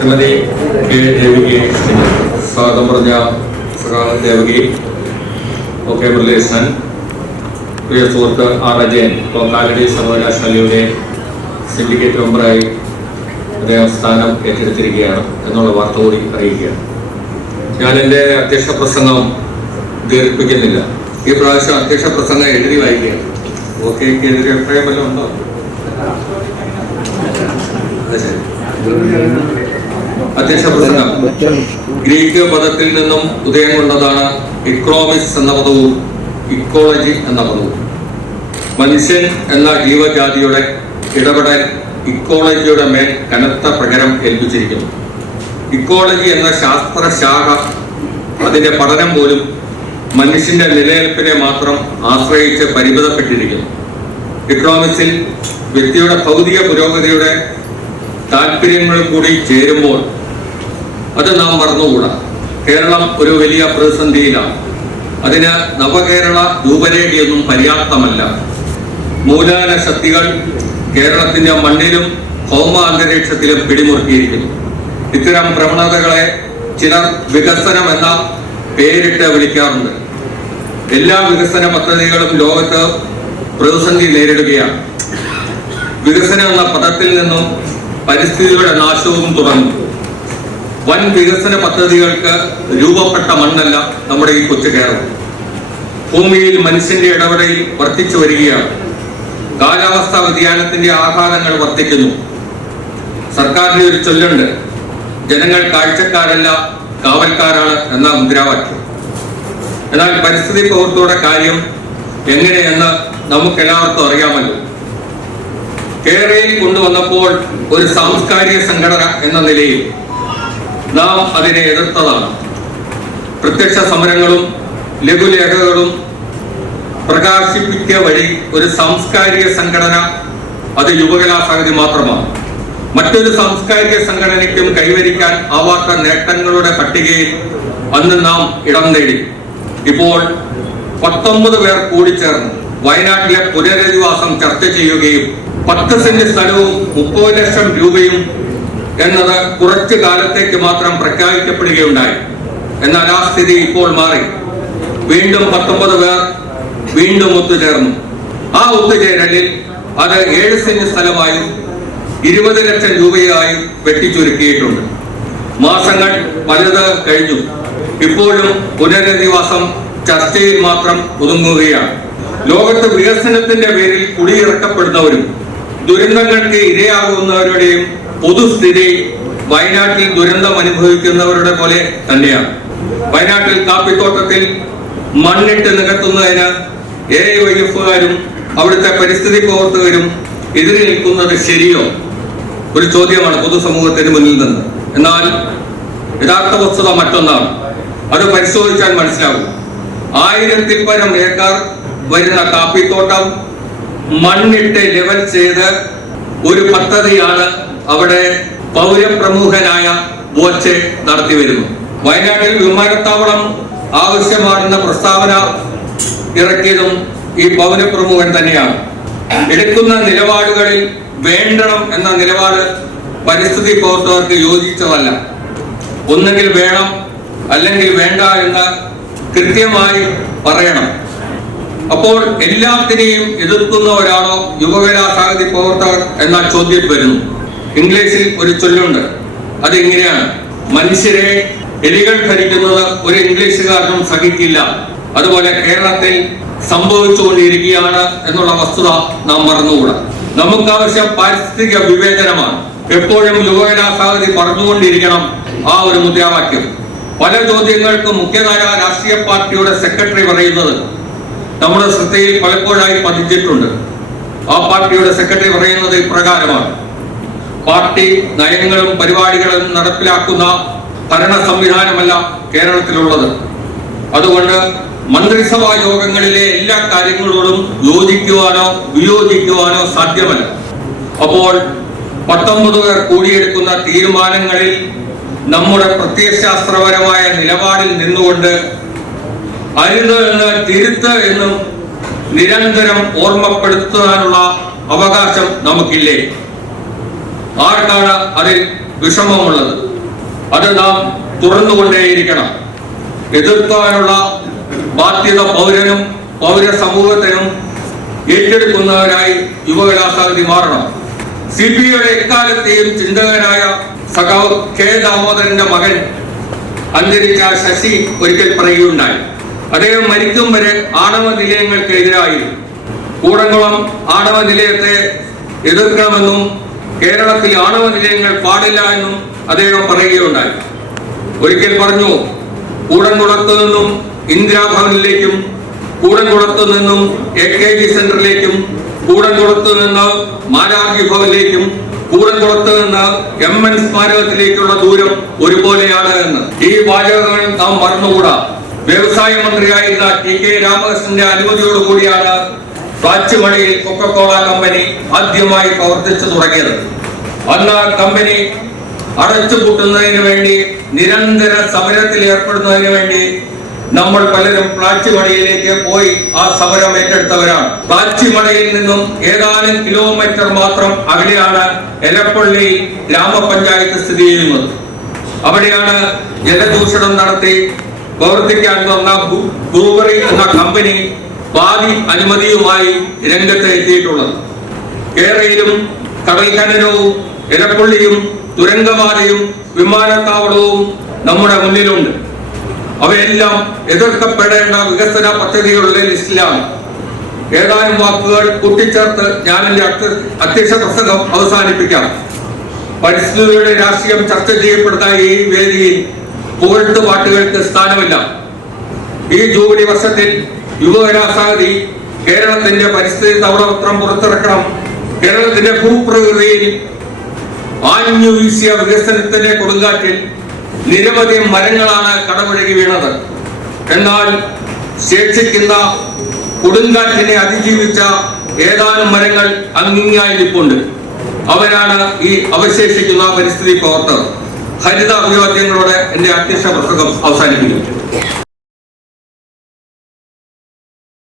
Shrimati K ദേവികയെ. സ്വാഗതം പറഞ്ഞ സഖാവ് ദേവകി. ഒക്കെ മുരളീസൻ പ്രിയ സുഹൃത്ത് ആർ അജയൻ ലോക്കാലിറ്റി സർവകലാശാലയുടെ സിൻഡിക്കേറ്റ് മെമ്പറായി അദ്ദേഹം സ്ഥാനം ഏറ്റെടുത്തിരിക്കുകയാണ് എന്നുള്ള വാർത്ത കൂടി അറിയിക്കുകയാണ്. ഞാൻ എന്റെ അധ്യക്ഷ പ്രസംഗം ദീർഘിപ്പിക്കുന്നില്ല. ഈ പ്രാവശ്യം അധ്യക്ഷ പ്രസംഗം എഴുതി വായിക്കുകയാണ്. ഓക്കെ എതിരെ അഭിപ്രായം വല്ലതും ഉണ്ടോ അത് ശരി അധ്യക്ഷ ഗ്രീക്ക് പദത്തിൽ നിന്നും ഉദയം കൊണ്ടതാണ് ഇക്കോമിക്സ് എന്ന പദവും ഇക്കോളജി എന്ന പദവും. മനുഷ്യൻ എന്ന ജീവജാതിയുടെ ഇടപെടൽ ഇക്കോളജിയുടെ മേൽ കനത്ത പ്രകരം ഏൽപ്പിച്ചിരിക്കുന്നു. ഇക്കോളജി എന്ന ശാസ്ത്രശാഖ അതിന്റെ പഠനം പോലും മനുഷ്യന്റെ നിലനിൽപ്പിനെ മാത്രം ആശ്രയിച്ച് പരിമിതപ്പെട്ടിരിക്കുന്നു. ഇക്കണോമിക്സിൽ വ്യക്തിയുടെ ഭൗതിക പുരോഗതിയുടെ താല്പര്യങ്ങൾ കൂടി ചേരുമ്പോൾ അത് നാം മറന്നുകൂടാ. കേരളം ഒരു വലിയ പ്രതിസന്ധിയിലാണ്. അതിന് നവകേരള രൂപരേഖയൊന്നും പര്യാപ്തമല്ല. മൂലാന ശക്തികൾ കേരളത്തിന്റെ മണ്ണിലും ഹോമ അന്തരീക്ഷത്തിലും പിടിമുറുക്കിയിരിക്കുന്നു. ഇത്തരം പ്രവണതകളെ ചിലർ വികസനം എന്ന പേരിട്ട് വിളിക്കാറുണ്ട്. എല്ലാ വികസന പദ്ധതികളും ലോകത്ത് പ്രതിസന്ധി നേരിടുകയാണ്. വികസനം എന്ന പദത്തിൽ നിന്നും പരിസ്ഥിതിയുടെ നാശവും തുടങ്ങും. വൻ വികസന പദ്ധതികൾക്ക് രൂപപ്പെട്ട മണ്ണല്ല നമ്മുടെ ഈ കൊച്ചു കേരളം. ഭൂമിയിൽ മനുഷ്യന്റെ ഇടപെടൽ വർദ്ധിച്ചു വരികയാണ്. കാലാവസ്ഥാ വ്യതിയാനത്തിന്റെ ആഘാതങ്ങൾ വർദ്ധിക്കുന്നു. സർക്കാരിന്റെ ഒരു ചൊല്ലുണ്ട്. ജനങ്ങൾ കാഴ്ചക്കാരല്ല കാവൽക്കാരാണ് എന്ന മുദ്രാവാക്യം. എന്നാൽ പരിസ്ഥിതി പ്രവൃത്തിയുടെ കാര്യം എങ്ങനെയെന്ന് നമുക്ക് എല്ലാവർക്കും അറിയാമല്ലോ. കേരളയിൽ കൊണ്ടുവന്നപ്പോൾ ഒരു സാംസ്കാരിക സംഘടന എന്ന നിലയിൽ നാം അതിനെ എതിർത്തതാണ്. പ്രത്യക്ഷ സമരങ്ങളും ലഘുലേഖകളും പ്രകാശിപ്പിക്കുക വഴി ഒരു സാംസ്കാരിക സംഘടന അത് യുവകലാസാഹിതി മാത്രമാണ്. മറ്റൊരു സാംസ്കാരിക സംഘടനയ്ക്കും കൈവരിക്കാൻ ആവാത്ത നേട്ടങ്ങളുടെ പട്ടികയിൽ അന്ന് നാം ഇടം നേടി. ഇപ്പോൾ പത്തൊമ്പത് പേർ കൂടി കൂടിച്ചേർന്ന് വയനാട്ടിലെ പുനരധിവാസം ചർച്ച ചെയ്യുകയും പത്ത് സെന്റ് സ്ഥലവും മുപ്പത് ലക്ഷം രൂപയും എന്നത് കുറച്ചു കാലത്തേക്ക് മാത്രം പ്രഖ്യാപിക്കപ്പെടുകയുണ്ടായി. എന്നാൽ ആ സ്ഥിതി ഇപ്പോൾ മാറി. വീണ്ടും പത്തൊമ്പത് പേർ വീണ്ടും ഒത്തുചേർന്നു. ആ ഒത്തുചേരലിൽ അത് ഏഴ് സെന്റ് സ്ഥലമായും ഇരുപത് ലക്ഷം രൂപയായും വെട്ടിച്ചുരുക്കിയിട്ടുണ്ട്. മാസങ്ങൾ പലത് കഴിഞ്ഞു. ഇപ്പോഴും പുനരധിവാസം ചർച്ചയിൽ മാത്രം ഒതുങ്ങുകയാണ്. ലോകത്ത് വികസനത്തിന്റെ പേരിൽ കുടിയിറക്കപ്പെടുന്നവരും ദുരന്തങ്ങൾക്ക് ഇരയാകുന്നവരുടെയും പൊതുസ്ഥിതി വയനാട്ടിൽ ദുരന്തം അനുഭവിക്കുന്നവരുടെ പോലെ തന്നെയാണ്. വയനാട്ടിൽ കാപ്പിത്തോട്ടത്തിൽ മണ്ണിട്ട് നികത്തുന്നതിന് എ വൈ എഫുകാരും അവിടുത്തെ പരിസ്ഥിതി പ്രവർത്തകരും എതിരെ നിൽക്കുന്നത് ശരിയോ? ഒരു ചോദ്യമാണ് പൊതുസമൂഹത്തിന് മുന്നിൽ നിന്ന്. എന്നാൽ യഥാർത്ഥ വസ്തുത മറ്റൊന്നാണ്. അത് പരിശോധിച്ചാൽ മനസ്സിലാകും. ആയിരത്തിൽ പരം ഏക്കർ വരുന്ന കാപ്പിത്തോട്ടം മണ്ണിട്ട് ലെവൽ ചെയ്ത് ഒരു പദ്ധതിയാണ് അവിടെ പൗരപ്രമുഖനായ വോച്ച് നടത്തി വരുന്നു. വയനാട്ടിൽ വിമാനത്താവളം ആവശ്യമാണെന്ന പ്രസ്താവന ഇറക്കിയതും ഈ പൗരപ്രമുഖൻ തന്നെയാണ്. എടുക്കുന്ന നിലപാടുകളിൽ വേണ്ടണം എന്ന നിലപാട് പരിസ്ഥിതി പ്രവർത്തകർക്ക് യോജിച്ചതല്ല. ഒന്നെങ്കിൽ വേണം അല്ലെങ്കിൽ വേണ്ട എന്ന് കൃത്യമായി പറയണം. അപ്പോൾ എല്ലാത്തിനെയും എതിർക്കുന്ന ഒരാളോ യുവകലാ സാഹിത്യ പ്രവർത്തകർ എന്ന ചോദ്യം വരുന്നു. ഇംഗ്ലീഷിൽ ഒരു ചൊല്ലുണ്ട്. അത് ഇങ്ങനെയാണ് മനുഷ്യരെ എലികൾ ഭരിക്കുന്നത് ഒരു ഇംഗ്ലീഷുകാരനും സഹിക്കില്ല. അതുപോലെ കേരളത്തിൽ സംഭവിച്ചുകൊണ്ടിരിക്കുകയാണ് എന്നുള്ള വസ്തുത നാം മറന്നുകൂടാ. നമുക്ക് ആവശ്യം പാരിസ്ഥിതിക വിവേചനമാണ്. എപ്പോഴും യുവകലാ സാഹിതി പറഞ്ഞുകൊണ്ടിരിക്കണം ആ ഒരു മുദ്രാവാക്യം. പല ചോദ്യങ്ങൾക്കും മുഖ്യധാര രാഷ്ട്രീയ പാർട്ടിയുടെ സെക്രട്ടറി പറയുന്നത് നമ്മുടെ ശ്രദ്ധയിൽ പലപ്പോഴായി പതിച്ചിട്ടുണ്ട്. ആ പാർട്ടിയുടെ സെക്രട്ടറി പറയുന്നത് ഇപ്രകാരമാണ്. പാർട്ടി നയങ്ങളും പരിപാടികളും നടപ്പിലാക്കുന്ന ഭരണ സംവിധാനമല്ല കേരളത്തിലുള്ളത്. അതുകൊണ്ട് മന്ത്രിസഭാ യോഗങ്ങളിലെ എല്ലാ കാര്യങ്ങളോടും യോജിക്കുവാനോ വിയോജിക്കുവാനോ സാധ്യമല്ല. അപ്പോൾ പത്തൊമ്പത് പേർ കൂടിയെടുക്കുന്ന തീരുമാനങ്ങളിൽ നമ്മുടെ പ്രത്യയശാസ്ത്രപരമായ നിലപാടിൽ നിന്നുകൊണ്ട് അരുത് എന്ന് തിരുത്ത് എന്നും നിരന്തരം ഓർമ്മപ്പെടുത്താനുള്ള അവകാശം നമുക്കില്ലേ? ആർക്കാണ് അതിൽ വിഷമമുള്ളത്? അത് നാം തുറന്നുകൊണ്ടേയിരിക്കണം. എതിർക്കാനുള്ള ബാധ്യത പൗരനും പൗര സമൂഹത്തിനും ഏറ്റെടുക്കുന്നവരായി യുവകലാസാഹിതി മാറണം. സി പി ഐയുടെ എക്കാലത്തെയും ചിന്തകനായ സഖാവ് കെ ദാമോദരന്റെ മകൻ അന്തരിച്ച ശശി ഒരിക്കൽ പറയുകയുണ്ടായി. അദ്ദേഹം മരിക്കും വരെ ആണവ നിലയങ്ങൾക്കെതിരായിരുന്നു. കൂടംകുളം ആണവ നിലയത്തെ എതിർക്കണമെന്നും കേരളത്തിൽ ആണവ നിലയങ്ങൾ പാടില്ല എന്നും അദ്ദേഹം പറയുകയുണ്ടായി. ഒരിക്കൽ പറഞ്ഞു കൂടൻകുളത്ത് നിന്നും ഇന്ദിരാഭവനിലേക്കും കൂടൻകുളത്ത് നിന്നും എ കെ ജി സെന്ററിലേക്കും കൂടൻകുളത്ത് നിന്ന് മാരാർജി ഭവനിലേക്കും കൂടൻകുളത്ത് നിന്ന് എം എൻ സ്മാരകത്തിലേക്കുള്ള ദൂരം ഒരുപോലെയാണ് എന്ന്. ഈ വാചകങ്ങൾ നാം മറന്നുകൂടാ. വ്യവസായ മന്ത്രിയായിരുന്ന ടി കെ രാമകൃഷ്ണന്റെ അനുമതിയോടുകൂടിയാണ് പ്ലാച്ചിമണിയിൽ കൊക്കക്കോള കമ്പനി ആദ്യമായി പ്രവർത്തിച്ചു തുടങ്ങിയത്. അന്ന് ആ കമ്പനി അടച്ചുപൂട്ടുന്നതിന് വേണ്ടി നിരന്തര സമരത്തിൽ ഏർപ്പെടുന്നതിന് വേണ്ടി നമ്മൾ പലരും പ്ലാച്ചിമടയിലേക്ക് പോയി ആ സമരം ഏറ്റെടുത്തവരാണ്. പ്ലാച്ചിമടയിൽ നിന്നും ഏതാനും കിലോമീറ്റർ മാത്രം അകലെയാണ് എലപ്പള്ളി ഗ്രാമപഞ്ചായത്ത് സ്ഥിതി ചെയ്യുന്നത്. അവിടെയാണ് ജലദൂഷണം നടത്തി പ്രവർത്തിക്കാൻ വന്ന ബ്രൂവറി എന്ന കമ്പനി പാതി അനുമതിയുമായി രംഗത്ത് എത്തിയിട്ടുള്ളത്. കേരളയിലും കടൽഖനനവും ഖനനവും ഇലപ്പള്ളിയും തുരങ്കപാതയും വിമാനത്താവളവും നമ്മുടെ മുന്നിലുണ്ട്. അവയെല്ലാം എതിർക്കപ്പെടേണ്ട വികസന പദ്ധതികളുടെ ലിസ്റ്റിലാണ്. ഏതാനും വാക്കുകൾ കൂട്ടിച്ചേർത്ത് ഞാൻ എന്റെ അധ്യ- അധ്യക്ഷ പ്രസംഗം അവസാനിപ്പിക്കാം. പരിസ്ഥിതിയുടെ രാഷ്ട്രീയം ചർച്ച ചെയ്യപ്പെടുന്ന ഈ വേദിയിൽ പുകഴ്ത്തു പാട്ടുകൾക്ക് സ്ഥാനമില്ല. ഈ ജൂബിലി വർഷത്തിൽ യുവകലാസാഹിതി കേരളത്തിന്റെ പരിസ്ഥിതി തവണപത്രം പുറത്തിറക്കണം. കേരളത്തിന്റെ ഭൂപ്രകൃതിയിൽ ആഞ്ഞു വീശിയ വികസനത്തിന്റെ കൊടുങ്കാറ്റിൽ നിരവധി മരങ്ങളാണ് കടപുഴകി വീണത്. എന്നാൽ ശേഷിക്കുന്ന കൊടുങ്കാറ്റിനെ അതിജീവിച്ച ഏതാനും മരങ്ങൾ അങ്ങിങ്ങായി നിൽപ്പുണ്ട് അവരാണ് ഈ അവശേഷിക്കുന്ന പരിസ്ഥിതി പ്രവർത്തകർ. ഹരിത അഭിവാദ്യങ്ങളോടെ എന്റെ അധ്യക്ഷ പ്രസംഗം അവസാനിപ്പിക്കുന്നു